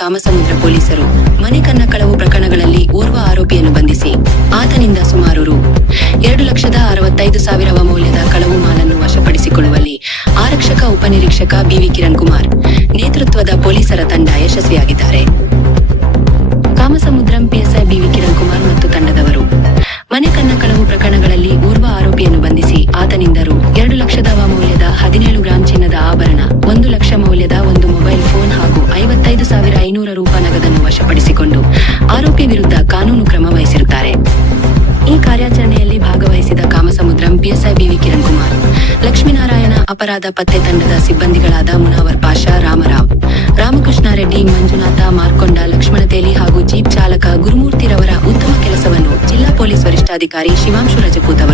ಕಾಮಸಮುದ್ರ ಪೊಲೀಸರು ಮನೆ ಕನ್ನ ಕಳವು ಪ್ರಕರಣಗಳಲ್ಲಿ ಓರ್ವ ಆರೋಪಿಯನ್ನು ಬಂಧಿಸಿ ಆತನಿಂದ ಸುಮಾರು ರು. 2,65,000 ಮೌಲ್ಯದ ಕಳವು ಮಾಲನ್ನು ವಶಪಡಿಸಿಕೊಳ್ಳುವಲ್ಲಿ ಆರಕ್ಷಕ ಉಪನಿರೀಕ್ಷಕ ಬಿವಿ ಕಿರಣ್ ಕುಮಾರ್ ನೇತೃತ್ವದ ಪೊಲೀಸರ ತಂಡ ಯಶಸ್ವಿಯಾಗಿದ್ದಾರೆ. ಕಾಮಸಮುದ್ರಂ ಪಿಎಸ್ಐ ಬಿವಿ ಕಿರಣ್ ಕುಮಾರ್ ಮತ್ತು ತಂಡದವರು ಮನೆ ಕನ್ನ ಕಳವು ಪ್ರಕರಣಗಳಲ್ಲಿ ಓರ್ವ ಆರೋಪಿಯನ್ನು ಬಂಧಿಸಿ ಆತನಿಂದ ರು. 2 ಲಕ್ಷದ ಮೌಲ್ಯದ 17 ಗ್ರಾಂ ಚಿನ್ನದ ಆಭರಣ, 1 ಲಕ್ಷ ಮೌಲ್ಯದ ಒಂದು ಮೊಬೈಲ್ ಫೋನ್ ಹಾಗೂ 55,500 ರೂಪಾಯಿ ನಗದನ್ನು ವಶಪಡಿಸಿಕೊಂಡು ಆರೋಪಿ ವಿರುದ್ಧ ಕಾನೂನು ಕ್ರಮ ವಹಿಸಿರುತ್ತಾರೆ. ಈ ಕಾರ್ಯಾಚರಣೆಯಲ್ಲಿ ಭಾಗವಹಿಸಿದ ಕಾಮಸಮುದ್ರಂ ಪಿಎಸ್ಐ ಬಿವಿ ಕಿರಣ್ ಕುಮಾರ್, ಲಕ್ಷ್ಮೀನಾರಾಯಣ ಅಪರಾಧ ಪತ್ತೆ ತಂಡದ ಸಿಬ್ಬಂದಿಗಳಾದ ಮುನಾವರ್ ಪಾಷಾ, ರಾಮರಾವ್, ರಾಮಕೃಷ್ಣ ರೆಡ್ಡಿ, ಮಂಜುನಾಥ, ಮಾರ್ಕೊಂಡ, ಲಕ್ಷ್ಮಣ ತೇಲಿ ಹಾಗೂ ಜೀಪ್ ಚಾಲಕ ಗುರುಮೂರ್ತಿರವರ ಉತ್ತಮ ಕೆಲಸವನ್ನು ಜಿಲ್ಲಾ ಪೊಲೀಸ್ ವರಿಷ್ಠಾಧಿಕಾರಿ ಶಿವಾಂಶು ರಜಪೂತ್ ಅವರು